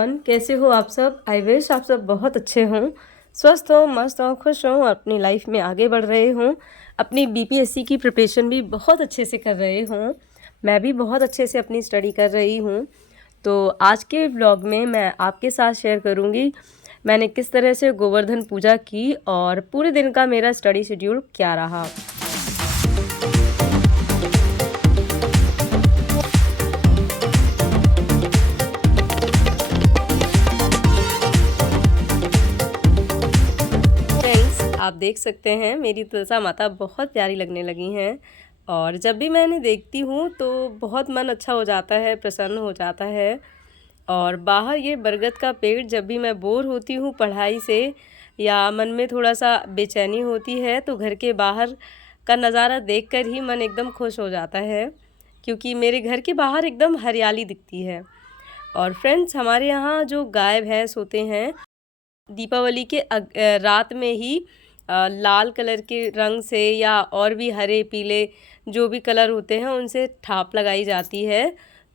Everyone, कैसे हो आप सब। आई विश आप सब बहुत अच्छे हों, स्वस्थ हों, मस्त हों, खुश हों, अपनी लाइफ में आगे बढ़ रहे हों, अपनी बीपीएससी की प्रिपरेशन भी बहुत अच्छे से कर रहे हों। मैं भी बहुत अच्छे से अपनी स्टडी कर रही हूँ। तो आज के व्लॉग में मैं आपके साथ शेयर करूँगी मैंने किस तरह से गोवर्धन पूजा की और पूरे दिन का मेरा स्टडी शेड्यूल क्या रहा। आप देख सकते हैं मेरी तुलसा माता बहुत प्यारी लगने लगी हैं और जब भी मैं इन्हें देखती हूँ तो बहुत मन अच्छा हो जाता है, प्रसन्न हो जाता है। और बाहर ये बरगद का पेड़, जब भी मैं बोर होती हूँ पढ़ाई से या मन में थोड़ा सा बेचैनी होती है तो घर के बाहर का नज़ारा देखकर ही मन एकदम खुश हो जाता है, क्योंकि मेरे घर के बाहर एकदम हरियाली दिखती है। और फ्रेंड्स, हमारे यहाँ जो गाय भैंस होते हैं दीपावली के रात में ही लाल कलर के रंग से या और भी हरे पीले जो भी कलर होते हैं उनसे ठाप लगाई जाती है।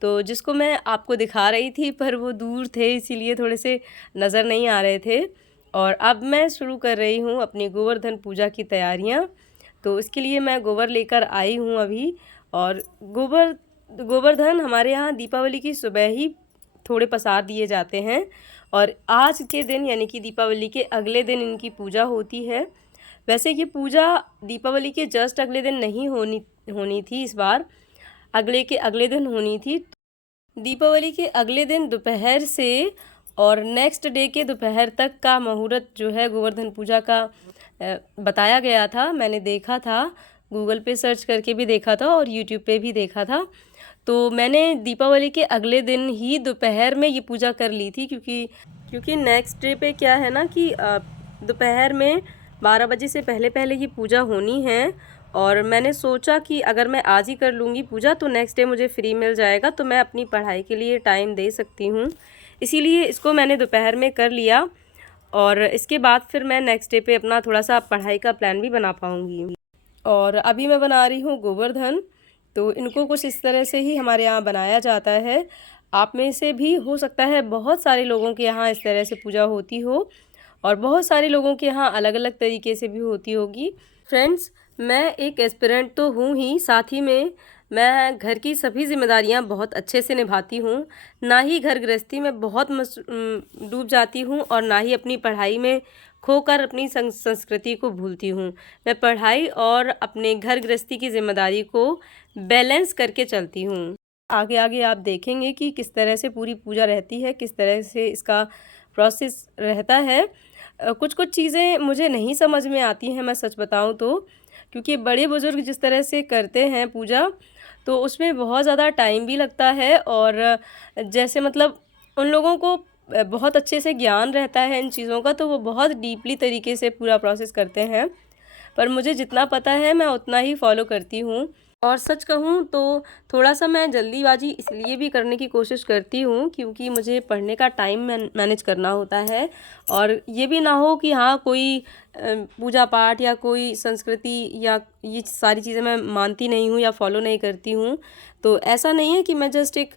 तो जिसको मैं आपको दिखा रही थी पर वो दूर थे, इसीलिए थोड़े से नज़र नहीं आ रहे थे। और अब मैं शुरू कर रही हूँ अपनी गोवर्धन पूजा की तैयारियाँ। तो इसके लिए मैं गोबर लेकर आई हूँ अभी। और गोवर्धन हमारे यहाँ दीपावली की सुबह ही थोड़े पसार दिए जाते हैं और आज के दिन यानी कि दीपावली के अगले दिन इनकी पूजा होती है। वैसे ये पूजा दीपावली के जस्ट अगले दिन नहीं होनी थी, इस बार अगले दिन होनी थी। दीपावली के अगले दिन दोपहर से और नेक्स्ट डे के दोपहर तक का मुहूर्त जो है गोवर्धन पूजा का बताया गया था। मैंने देखा था, गूगल पे सर्च करके भी देखा था और यूट्यूब पे भी देखा था। तो मैंने दीपावली के अगले दिन ही दोपहर में ये पूजा कर ली थी, क्योंकि नेक्स्ट डे पे क्या है ना कि दोपहर में 12 बजे से पहले ये पूजा होनी है। और मैंने सोचा कि अगर मैं आज ही कर लूँगी पूजा तो नेक्स्ट डे मुझे फ्री मिल जाएगा, तो मैं अपनी पढ़ाई के लिए टाइम दे सकती हूँ। इसीलिए इसको मैंने दोपहर में कर लिया और इसके बाद फिर मैं नेक्स्ट डे पे अपना थोड़ा सा पढ़ाई का प्लान भी बना पाऊँगी। और अभी मैं बना रही हूँ गोवर्धन। तो इनको कुछ इस तरह से ही हमारे यहाँ बनाया जाता है। आप में से भी हो सकता है बहुत सारे लोगों के यहाँ इस तरह से पूजा होती हो और बहुत सारे लोगों के यहाँ अलग अलग तरीके से भी होती होगी। फ्रेंड्स, मैं एक एस्पिरेंट तो हूँ ही, साथ ही में मैं घर की सभी जिम्मेदारियाँ बहुत अच्छे से निभाती हूँ। ना ही घर गृहस्थी में बहुत डूब जाती हूँ और ना ही अपनी पढ़ाई में खोकर अपनी संस्कृति को भूलती हूँ। मैं पढ़ाई और अपने घर गृहस्थी की जिम्मेदारी को बैलेंस करके चलती हूँ। आगे आगे आप देखेंगे कि किस तरह से पूरी पूजा रहती है, किस तरह से इसका प्रोसेस रहता है। कुछ चीज़ें मुझे नहीं समझ में आती हैं, मैं सच बताऊं तो, क्योंकि बड़े बुज़ुर्ग जिस तरह से करते हैं पूजा तो उसमें बहुत ज़्यादा टाइम भी लगता है। और जैसे मतलब उन लोगों को बहुत अच्छे से ज्ञान रहता है इन चीज़ों का, तो वो बहुत डीपली तरीके से पूरा प्रोसेस करते हैं। पर मुझे जितना पता है मैं उतना ही फॉलो करती हूँ। और सच कहूँ तो थोड़ा सा मैं जल्दीबाजी इसलिए भी करने की कोशिश करती हूँ क्योंकि मुझे पढ़ने का टाइम मैनेज करना होता है। और ये भी ना हो कि हाँ कोई पूजा पाठ या कोई संस्कृति या ये सारी चीज़ें मैं मानती नहीं हूँ या फॉलो नहीं करती हूँ। तो ऐसा नहीं है कि मैं जस्ट एक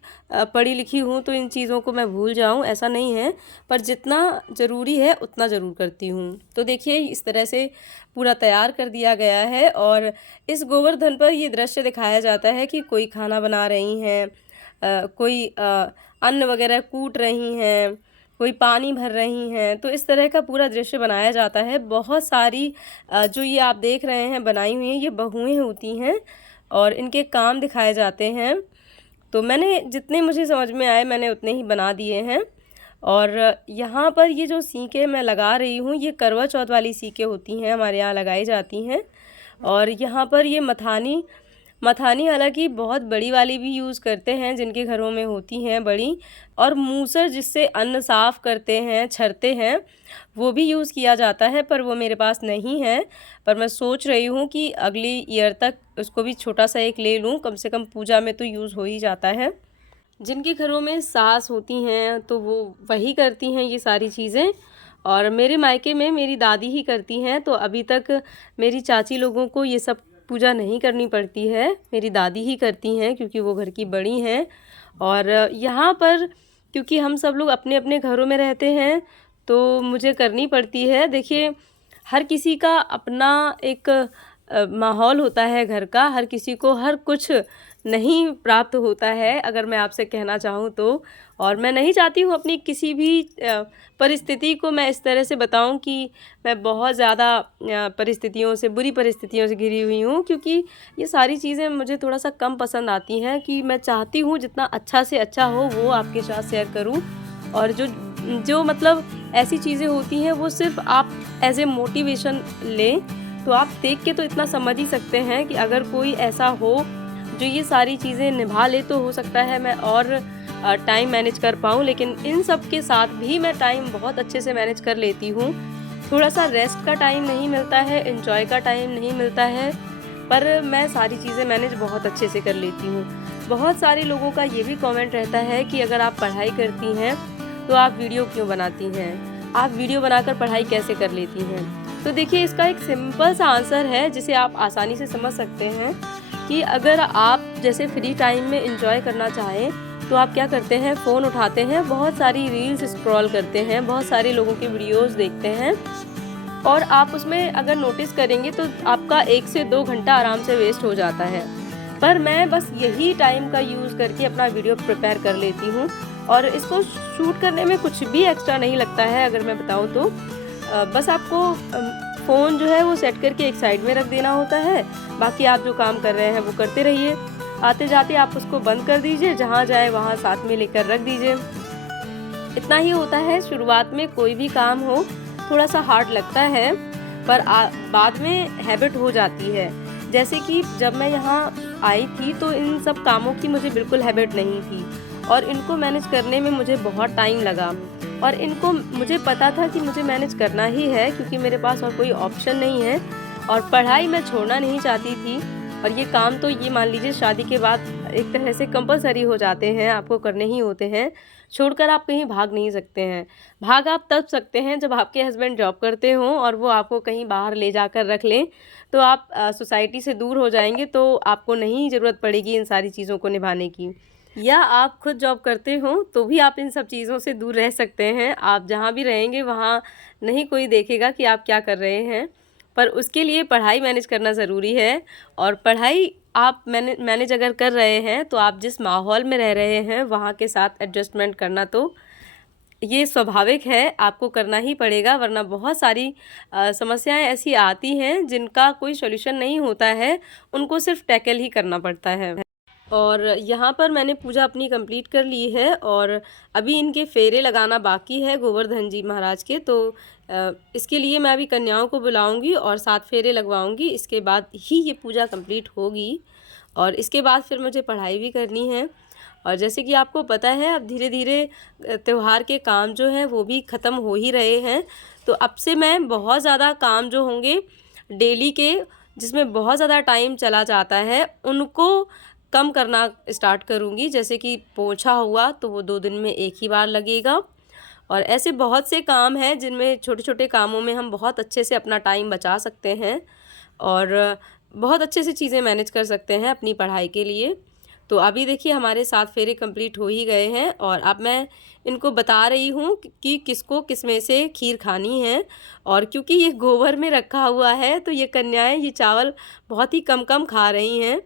पढ़ी लिखी हूँ तो इन चीज़ों को मैं भूल जाऊँ, ऐसा नहीं है। पर जितना ज़रूरी है उतना ज़रूर करती हूँ। तो देखिए इस तरह से पूरा तैयार कर दिया गया है और इस गोवर्धन पर ये दृश्य दिखाया जाता है कि कोई खाना बना रही हैं, कोई अन्न वगैरह कूट रही हैं, कोई पानी भर रही हैं। तो इस तरह का पूरा दृश्य बनाया जाता है। बहुत सारी जो ये आप देख रहे हैं बनाई हुई हैं, ये बहुएं होती हैं और इनके काम दिखाए जाते हैं। तो मैंने जितने मुझे समझ में आए मैंने उतने ही बना दिए हैं। और यहाँ पर ये जो सीकें मैं लगा रही हूँ ये करवा चौथ वाली सीकें होती हैं, हमारे यहाँ लगाई जाती हैं। और यहाँ पर ये मथानी हालांकि बहुत बड़ी वाली भी यूज़ करते हैं जिनके घरों में होती हैं बड़ी। और मूसर जिससे अन्न साफ़ करते हैं, छरते हैं, वो भी यूज़ किया जाता है, पर वो मेरे पास नहीं है। पर मैं सोच रही हूँ कि अगली ईयर तक उसको भी छोटा सा एक ले लूँ, कम से कम पूजा में तो यूज़ हो ही जाता है। जिनके घरों में सास होती हैं तो वो वही करती हैं ये सारी चीज़ें। और मेरे मायके में मेरी दादी ही करती हैं, तो अभी तक मेरी चाची लोगों को ये सब पूजा नहीं करनी पड़ती है, मेरी दादी ही करती हैं क्योंकि वो घर की बड़ी हैं। और यहाँ पर क्योंकि हम सब लोग अपने अपने घरों में रहते हैं, तो मुझे करनी पड़ती है। देखिए, हर किसी का अपना एक माहौल होता है घर का, हर किसी को हर कुछ नहीं प्राप्त होता है, अगर मैं आपसे कहना चाहूँ तो। और मैं नहीं चाहती हूँ अपनी किसी भी परिस्थिति को मैं इस तरह से बताऊँ कि मैं बहुत ज़्यादा परिस्थितियों से, बुरी परिस्थितियों से घिरी हुई हूँ, क्योंकि ये सारी चीज़ें मुझे थोड़ा-सा कम पसंद आती हैं। कि मैं चाहती हूँ जितना अच्छा से अच्छा हो वो आपके साथ शेयर करूँ। और जो जो मतलब ऐसी चीज़ें होती हैं वो सिर्फ़ आप एज़ ए मोटिवेशन लें, तो आप देख के तो इतना समझ ही सकते हैं कि अगर कोई ऐसा हो जो ये सारी चीज़ें निभा ले, तो हो सकता है मैं और टाइम मैनेज कर पाऊँ। लेकिन इन सब के साथ भी मैं टाइम बहुत अच्छे से मैनेज कर लेती हूँ। थोड़ा-सा रेस्ट का टाइम नहीं मिलता है, एन्जॉय का टाइम नहीं मिलता है, पर मैं सारी चीज़ें मैनेज बहुत अच्छे से कर लेती हूँ। बहुत सारे लोगों का ये भी कमेंट रहता है कि अगर आप पढ़ाई करती हैं, तो आप वीडियो क्यों बनाती हैं? आप वीडियो बनाकर पढ़ाई कैसे कर लेती हैं? तो देखिए, इसका एक सिंपल सा आंसर है जिसे आप आसानी से समझ सकते हैं कि अगर आप जैसे फ्री टाइम में एंजॉय करना चाहें, तो आप क्या करते हैं, फ़ोन उठाते हैं, बहुत सारी रील्स स्क्रॉल करते हैं, बहुत सारे लोगों के वीडियोज़ देखते हैं, और आप उसमें अगर नोटिस करेंगे तो आपका 1 से 2 घंटा आराम से वेस्ट हो जाता है। पर मैं बस यही टाइम का यूज़ करके अपना वीडियो प्रिपेयर कर लेती हूँ, और इसको शूट करने में कुछ भी एक्स्ट्रा नहीं लगता है, अगर मैं बताऊँ तो। बस आपको फ़ोन जो है वो सेट करके एक साइड में रख देना होता है, बाकी आप जो काम कर रहे हैं वो करते रहिए। आते-जाते आप उसको बंद कर दीजिए, जहाँ जाए वहाँ साथ में लेकर रख दीजिए। इतना ही होता है। शुरुआत में कोई भी काम हो थोड़ा-सा हार्ड लगता है, पर बाद में हैबिट हो जाती है। जैसे कि जब मैं यहाँ आई थी तो इन सब कामों की मुझे बिल्कुल हैबिट नहीं थी, और इनको मैनेज करने में मुझे बहुत टाइम लगा, और इनको मुझे पता था कि मुझे मैनेज करना ही है, क्योंकि मेरे पास और कोई ऑप्शन नहीं है, और पढ़ाई मैं छोड़ना नहीं चाहती थी। और ये काम तो ये मान लीजिए शादी के बाद एक तरह से कंपल्सरी हो जाते हैं, आपको करने ही होते हैं, छोड़कर आप कहीं भाग नहीं सकते हैं। भाग आप तब सकते हैं जब आपके हस्बैंड जॉब करते हों और वो आपको कहीं बाहर ले जाकर रख लें, तो आप सोसाइटी से दूर हो जाएँगे, तो आपको नहीं ज़रूरत पड़ेगी इन सारी चीज़ों को निभाने की। या आप खुद जॉब करते हो तो भी आप इन सब चीज़ों से दूर रह सकते हैं। आप जहाँ भी रहेंगे वहाँ नहीं कोई देखेगा कि आप क्या कर रहे हैं। पर उसके लिए पढ़ाई मैनेज करना ज़रूरी है, और पढ़ाई आप मैनेज अगर कर रहे हैं, तो आप जिस माहौल में रह रहे हैं वहाँ के साथ एडजस्टमेंट करना तो ये स्वाभाविक है, आपको करना ही पड़ेगा, वरना बहुत सारी समस्याएँ ऐसी आती हैं जिनका कोई सॉल्यूशन नहीं होता है, उनको सिर्फ़ टैकल ही करना पड़ता है। और यहाँ पर मैंने पूजा अपनी कंप्लीट कर ली है, और अभी इनके फेरे लगाना बाकी है गोवर्धन जी महाराज के। तो इसके लिए मैं अभी कन्याओं को बुलाऊंगी और 7 फेरे लगवाऊंगी, इसके बाद ही ये पूजा कंप्लीट होगी, और इसके बाद फिर मुझे पढ़ाई भी करनी है। और जैसे कि आपको पता है, अब धीरे धीरे त्यौहार के काम जो हैं वो भी ख़त्म हो ही रहे हैं, तो अब से मैं बहुत ज़्यादा काम जो होंगे डेली के, जिसमें बहुत ज़्यादा टाइम चला जाता है, उनको कम करना स्टार्ट करूँगी। जैसे कि पोंछा हुआ तो वो 2 दिन में 1 ही बार लगेगा, और ऐसे बहुत से काम हैं जिनमें छोटे-छोटे कामों में हम बहुत अच्छे से अपना टाइम बचा सकते हैं, और बहुत अच्छे से चीज़ें मैनेज कर सकते हैं अपनी पढ़ाई के लिए। तो अभी देखिए हमारे 7 फेरे कंप्लीट हो ही गए हैं, और अब मैं इनको बता रही हूँ कि किसको किस में से खीर खानी है। और क्योंकि ये गोबर में रखा हुआ है, तो ये कन्याएँ ये चावल बहुत ही कम-कम खा रही हैं।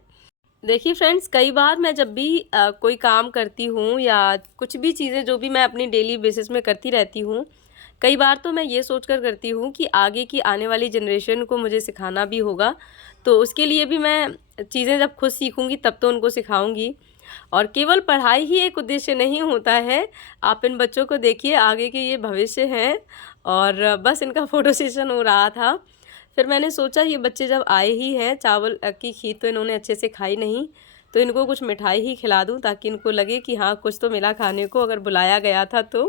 देखिए फ्रेंड्स, कई बार मैं जब भी कोई काम करती हूँ या कुछ भी चीज़ें जो भी मैं अपनी डेली बेसिस में करती रहती हूँ, कई बार तो मैं ये सोचकर करती हूँ कि आगे की आने वाली जनरेशन को मुझे सिखाना भी होगा, तो उसके लिए भी मैं चीज़ें जब खुद सीखूँगी तब तो उनको सिखाऊँगी। और केवल पढ़ाई ही एक उद्देश्य नहीं होता है, आप इन बच्चों को देखिए, आगे के ये भविष्य हैं। और बस इनका फ़ोटो सेशन हो रहा था, फिर मैंने सोचा ये बच्चे जब आए ही हैं, चावल की खीर तो इन्होंने अच्छे से खाई नहीं, तो इनको कुछ मिठाई ही खिला दूँ, ताकि इनको लगे कि हाँ, कुछ तो मिला खाने को, अगर बुलाया गया था तो।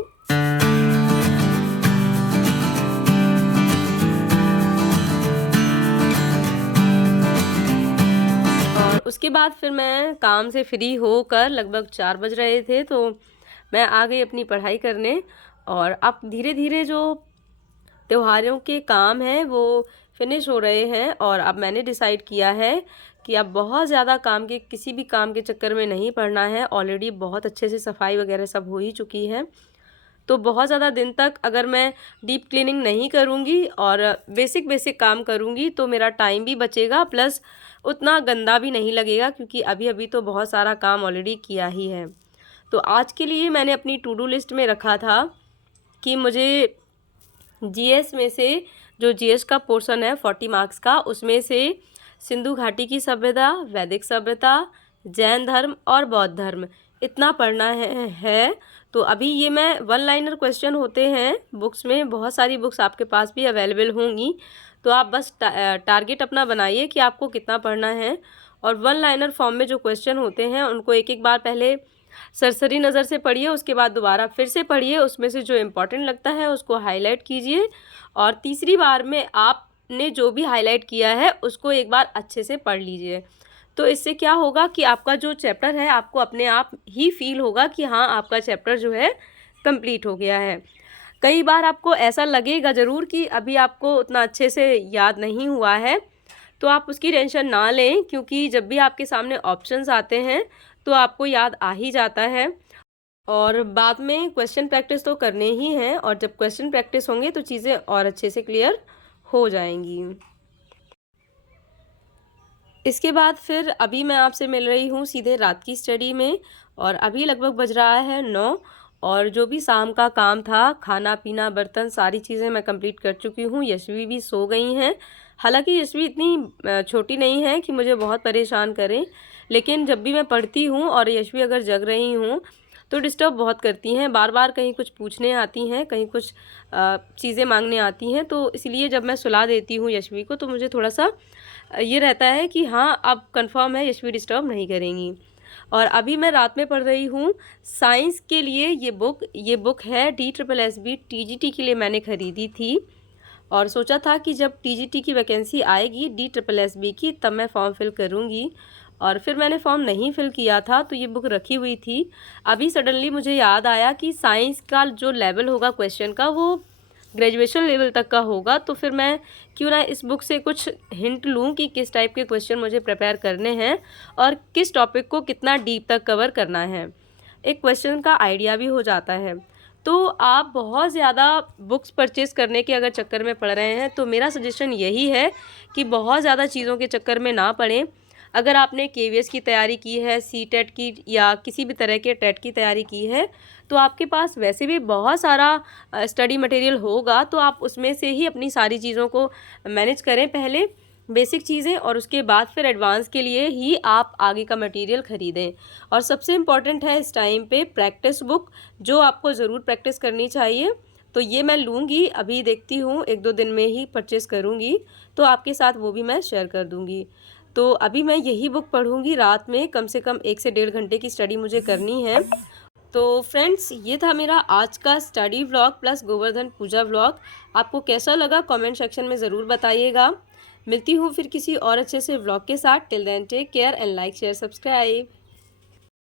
और उसके बाद फिर मैं काम से फ्री होकर लगभग 4 बज रहे थे, तो मैं आ गई अपनी पढ़ाई करने। और अब धीरे-धीरे जो त्योहारों के काम हैं वो फिनिश हो रहे हैं, और अब मैंने डिसाइड किया है कि अब बहुत ज़्यादा किसी भी काम के चक्कर में नहीं पड़ना है। ऑलरेडी बहुत अच्छे से सफाई वगैरह सब हो ही चुकी है। तो बहुत ज़्यादा दिन तक अगर मैं डीप क्लीनिंग नहीं करूँगी और बेसिक काम करूँगी तो मेरा टाइम भी बचेगा, प्लस उतना गंदा भी नहीं लगेगा, क्योंकि अभी अभी तो बहुत सारा काम ऑलरेडी किया ही है। तो आज के लिए मैंने अपनी टू डू लिस्ट में रखा था कि मुझे जीएस में से, जो जीएस का पोर्शन है 40 मार्क्स का, उसमें से सिंधु घाटी की सभ्यता, वैदिक सभ्यता, जैन धर्म और बौद्ध धर्म इतना पढ़ना है। तो अभी ये मैं वन लाइनर क्वेश्चन होते हैं बुक्स में, बहुत सारी बुक्स आपके पास भी अवेलेबल होंगी। तो आप बस टारगेट अपना बनाइए कि आपको कितना पढ़ना है, और वन लाइनर फॉर्म में जो क्वेश्चन होते हैं उनको एक एक बार पहले सरसरी नज़र से पढ़िए, उसके बाद दोबारा फिर से पढ़िए, उसमें से जो इम्पोर्टेंट लगता है उसको हाईलाइट कीजिए, और तीसरी बार में आपने जो भी हाईलाइट किया है उसको एक बार अच्छे से पढ़ लीजिए। तो इससे क्या होगा कि आपका जो चैप्टर है आपको अपने आप ही फील होगा कि हाँ, आपका चैप्टर जो है कंप्लीट हो गया है। कई बार आपको ऐसा लगेगा ज़रूर कि अभी आपको उतना अच्छे से याद नहीं हुआ है, तो आप उसकी टेंशन ना लें, क्योंकि जब भी आपके सामने ऑप्शंस आते हैं तो आपको याद आ ही जाता है। और बाद में क्वेश्चन प्रैक्टिस तो करने ही हैं, और जब क्वेश्चन प्रैक्टिस होंगे तो चीज़ें और अच्छे से क्लियर हो जाएंगी। इसके बाद फिर अभी मैं आपसे मिल रही हूँ सीधे रात की स्टडी में, और अभी लगभग बज रहा है 9, और जो भी शाम का काम था, खाना पीना बर्तन सारी चीज़ें मैं कंप्लीट कर चुकी हूँ। यशवी भी सो गई हैं। हालांकि यशवी इतनी छोटी नहीं है कि मुझे बहुत परेशान करें, लेकिन जब भी मैं पढ़ती हूँ और यशवी अगर जग रही हूँ तो डिस्टर्ब बहुत करती हैं, बार बार कहीं कुछ पूछने आती हैं, कहीं कुछ चीज़ें मांगने आती हैं। तो इसलिए जब मैं सुला देती हूँ यशवी को तो मुझे थोड़ा सा ये रहता है कि हाँ, अब कंफर्म है यशवी डिस्टर्ब नहीं करेंगी। और अभी मैं रात में पढ़ रही हूँ साइंस के लिए ये बुक है DSSB TGT के लिए मैंने ख़रीदी थी, और सोचा था कि जब TGT की वैकेंसी आएगी DSSB की तब मैं फॉर्म फिल करूँगी, और फिर मैंने फॉर्म नहीं फिल किया था तो ये बुक रखी हुई थी। अभी सडनली मुझे याद आया कि साइंस का जो लेवल होगा क्वेश्चन का वो ग्रेजुएशन लेवल तक का होगा, तो फिर मैं क्यों ना इस बुक से कुछ हिंट लूँ कि किस टाइप के क्वेश्चन मुझे प्रिपेयर करने हैं और किस टॉपिक को कितना डीप तक कवर करना है। एक क्वेश्चन का आइडिया भी हो जाता है। तो आप बहुत ज़्यादा बुक्स परचेस करने के अगर चक्कर में पड़ रहे हैं तो मेरा सजेशन यही है कि बहुत ज़्यादा चीज़ों के चक्कर में ना पड़ें। अगर आपने KVS की तैयारी की है, CTET की या किसी भी तरह के टेट की तैयारी की है, तो आपके पास वैसे भी बहुत सारा स्टडी मटेरियल होगा, तो आप उसमें से ही अपनी सारी चीज़ों को मैनेज करें, पहले बेसिक चीज़ें, और उसके बाद फिर एडवांस के लिए ही आप आगे का मटेरियल ख़रीदें। और सबसे इम्पॉर्टेंट है इस टाइम पे प्रैक्टिस बुक, जो आपको ज़रूर प्रैक्टिस करनी चाहिए। तो ये मैं लूँगी, अभी देखती हूँ 1-2 दिन में ही परचेज़ करूँगी, तो आपके साथ वो भी मैं शेयर कर दूँगी। तो अभी मैं यही बुक पढ़ूँगी रात में, कम से कम 1 से 1.5 घंटे की स्टडी मुझे करनी है। तो फ्रेंड्स, ये था मेरा आज का स्टडी व्लॉग प्लस गोवर्धन पूजा व्लॉग। आपको कैसा लगा कमेंट सेक्शन में ज़रूर बताइएगा। मिलती हूँ फिर किसी और अच्छे से व्लॉग के साथ। Till then take care and like share subscribe.